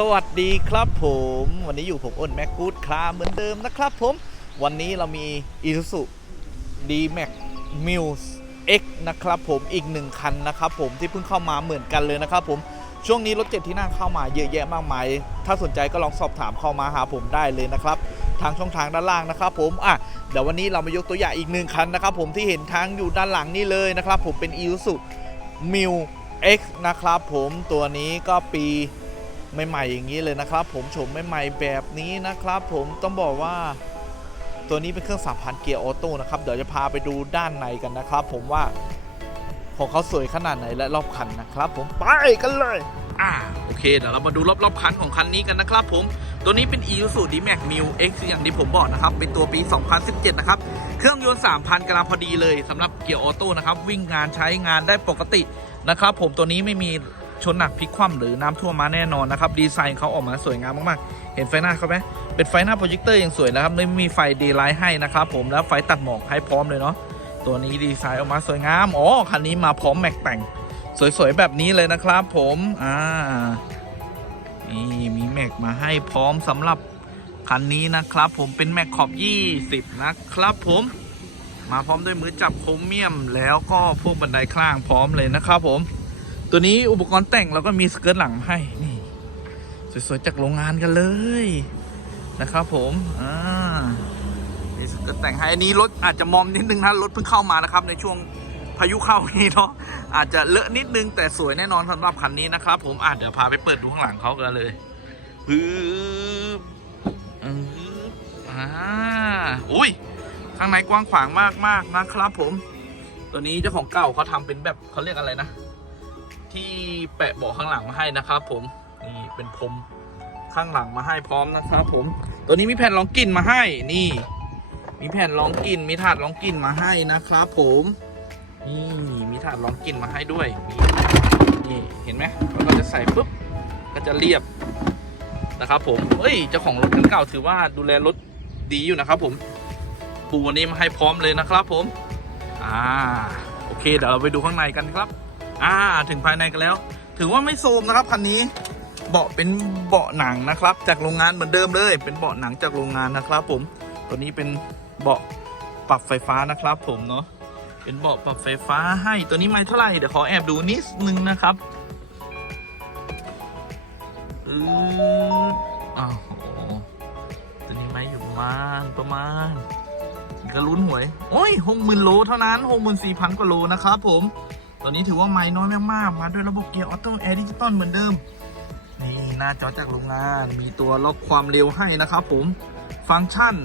สวัสดีครับผม วันนี้อยู่ผมอ้นแม็กกูดคลาเหมือนเดิมนะครับผม วันนี้เรามี i s u z u d m a x m u s X นะครับผมอีกหนึ่งคันนะครับผมที่เพิ่งเข้ามาเหมือนกันเลยนะครับผมช่วงนี้รถเจ็ดที่นั่งเข้ามาเยอะแยะมากมาย ถ้าสนใจก็ลองสอบถามเข้ามาหาผมได้เลยนะครับ ทางช่องทางด้านล่างนะครับผมอะเดี๋ยววันนี้เรามายกตัวอย่างอีกหนึ่งคันนะครับผมที่เห็นทางอยู่ด้านหลังนี่เลยนะครับผมเป็น i s u z u m u X นะครับผมตัวนี้ก็ปี ใหม่ๆอย่างนี้เลยนะครับ ผมชมใหม่ๆแบบนี้นะครับ ผมต้องบอกว่าตัวนี้เป็นเครื่อง3,000เกียร์ออโต้นะครับเดี๋ยวจะพาไปดูด้านในกันนะครับ ผมว่าของเขาสวยขนาดไหนและรอบคันนะครับ ผมไปกันเลยอ่าโอเคเดี๋ยวเรามาดูรอบๆคันของคันนี้กันนะครับ ผมตัวนี้เป็น Isuzu D-Max m u X อย่างที่ผมบอกนะครับ เป็นตัวปี 2017 นะครับ เครื่องยนต์ 3,000กำลังพอดีเลยสำหรับเกียร์ออโต้นะครับ วิ่งงานใช้งานได้ปกตินะครับ ผมตัวนี้ไม่มี ชนหนักพลิกคว่ำหรือน้ำท่วมมาแน่นอนนะครับดีไซน์เขาออกมาสวยงามมากๆ เห็นไฟหน้าเขาไหมเป็นไฟหน้าโปรเจคเตอร์อย่างสวยนะครับไม่มีไฟเดย์ไลท์ให้นะครับผมแล้วไฟตัดหมอกให้พร้อมเลยเนาะตัวนี้ดีไซน์ออกมาสวยงามอ๋อคันนี้มาพร้อมแม็กแต่ง สวยๆแบบนี้เลยนะครับ ผมอ่านี่มีแม็กมาให้พร้อมสำหรับคันนี้นะครับผมเป็นแม็กขอบ 20 นะครับผมมาพร้อมด้วยมือจับโครเมียมแล้วก็พวกบันไดข้างพร้อมเลยนะครับผม ตัวนี้อุปกรณ์แต่งเราก็มีสเกิร์ตหลังให้ นี่ สวย ๆ จากโรงงานกันเลย นะครับผมอ่ามีสเกิร์ตแต่งให้อันนี้รถอาจจะมอมนิดนึงนะรถเพิ่งเข้ามานะครับ ในช่วงพายุเข้านี้เนาะอาจจะเลอะนิดนึงแต่สวยแน่นอนสำหรับคันนี้นะครับ ผมอาจเดี๋ยวพาไปเปิดดูข้างหลังเขากันเลยฮึบอืบอ่าอุ้ยข้างในกว้างขวางมากๆนะครับผม ตัวนี้เจ้าของเก่าเขาทำเป็นแบบเขาเรียกอะไรนะ ที่แปะเบาะข้างหลังมาให้นะครับ ผมนี่เป็นพรมข้างหลังมาให้พร้อมนะครับ ผม ตัวนี้มีแผ่นรองกลิ่นมาให้นี่ มีแผ่นรองกลิ่นมีถาดรองกลิ่นมาให้นะครับ ผมนี่มีถาดรองกลิ่นมาให้ด้วยนี่เห็นไหมเราก็จะใส่ปุ๊บก็จะเรียบนะครับ ผมเอ้ยเจ้าของรถคันเก่าถือว่าดูแลรถดีอยู่นะครับ ผมปูวันนี้มาให้พร้อมเลยนะครับ ผมอ่าโอเคเดี๋ยวเราไปดูข้างในกันครับ อ่าถึงภายในกันแล้ว ถือว่าไม่โซมนะครับคันนี้เบาะเป็นเบาะหนังนะครับ จากโรงงานเหมือนเดิมเลย เป็นเบาะหนังจากโรงงานนะครับ ผม ตัวนี้เป็นเบาะปรับไฟฟ้านะครับ ผมเนาะเป็นเบาะปรับไฟฟ้าให้ตัวนี้ไม่เท่าไหร่เดี๋ยวขอแอบดูนิดนึงนะครับอืออ้าวโหตัวนี้ไม่อยู่ประมาณประมาณก็ลุ้นหวย โอ้ยหกหมื่นโลเท่านั้นหกหมื่นสี่พันกว่าโลนะครับผม ตัวนี้ถือว่าไม่น้อยมากๆมาด้วยระบบเกียร์ออโต้แอร์ดิจิตอลเหมือนเดิม นี่หน้าจอจากโรงงาน มีตัวล็อกความเร็วให้นะครับผมฟังก์ชัน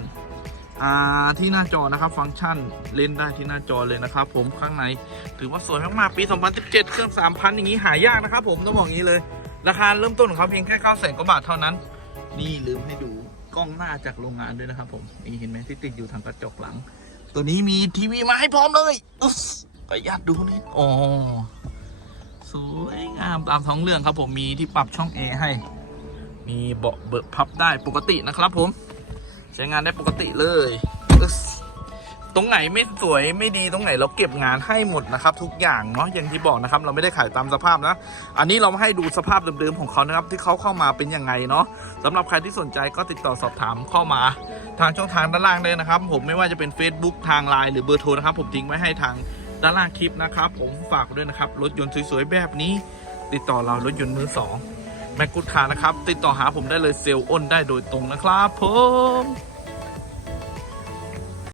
อ่าที่หน้าจอนะครับฟังก์ชันเล่นได้ที่หน้าจอเลยนะครับ ผมข้างในถือว่าสวยมากๆปี 2017 เครื่อง 3,000 อย่างนี้หายากนะครับผมต้องบอกอย่างนี้เลย ราคาเริ่มต้นของเขาเพียงแค่9แสนกว่าบาทเท่านั้น นี่ลืมให้ดูกล้องหน้าจากโรงงานด้วยนะครับผมนี่เห็นไหมที่ติดอยู่ทางกระจกหลัง ตัวนี้มีทีวีมาให้พร้อมเลยอุ๊ สขออนุญาตดูนิดอ๋อสวยงามตามท้องเรื่องครับผมมีที่ปรับช่องแอร์ให้ มีเบาะเบิกพับได้ปกตินะครับผมใช้งานได้ปกติเลย ตรงไหนไม่สวยไม่ดีตรงไหนเราเก็บงานให้หมดนะครับ ทุกอย่างเนาะอย่างที่บอกนะครับ เราไม่ได้ขายตามสภาพนะ อันนี้เรามาให้ดูสภาพเดิมๆของเขานะครับ ที่เขาเข้ามาเป็นยังไงเนาะสำหรับใครที่สนใจก็ติดต่อสอบถามเข้ามา ทางช่องทางด้านล่างเลยนะครับ ผมไม่ว่าจะเป็น Facebook ทางไลน์หรือเบอร์โทรนะครับ ผมทิ้งไว้ให้ทาง ด้านล่างคลิปนะครับ ผมฝากด้วยนะครับ รถยนต์สวยๆแบบนี้ ติดต่อเรารถยนต์มือสองแม็กกุดคานะครับ ติดต่อหาผมได้เลยเซลล์อ้นได้โดยตรงนะครับผม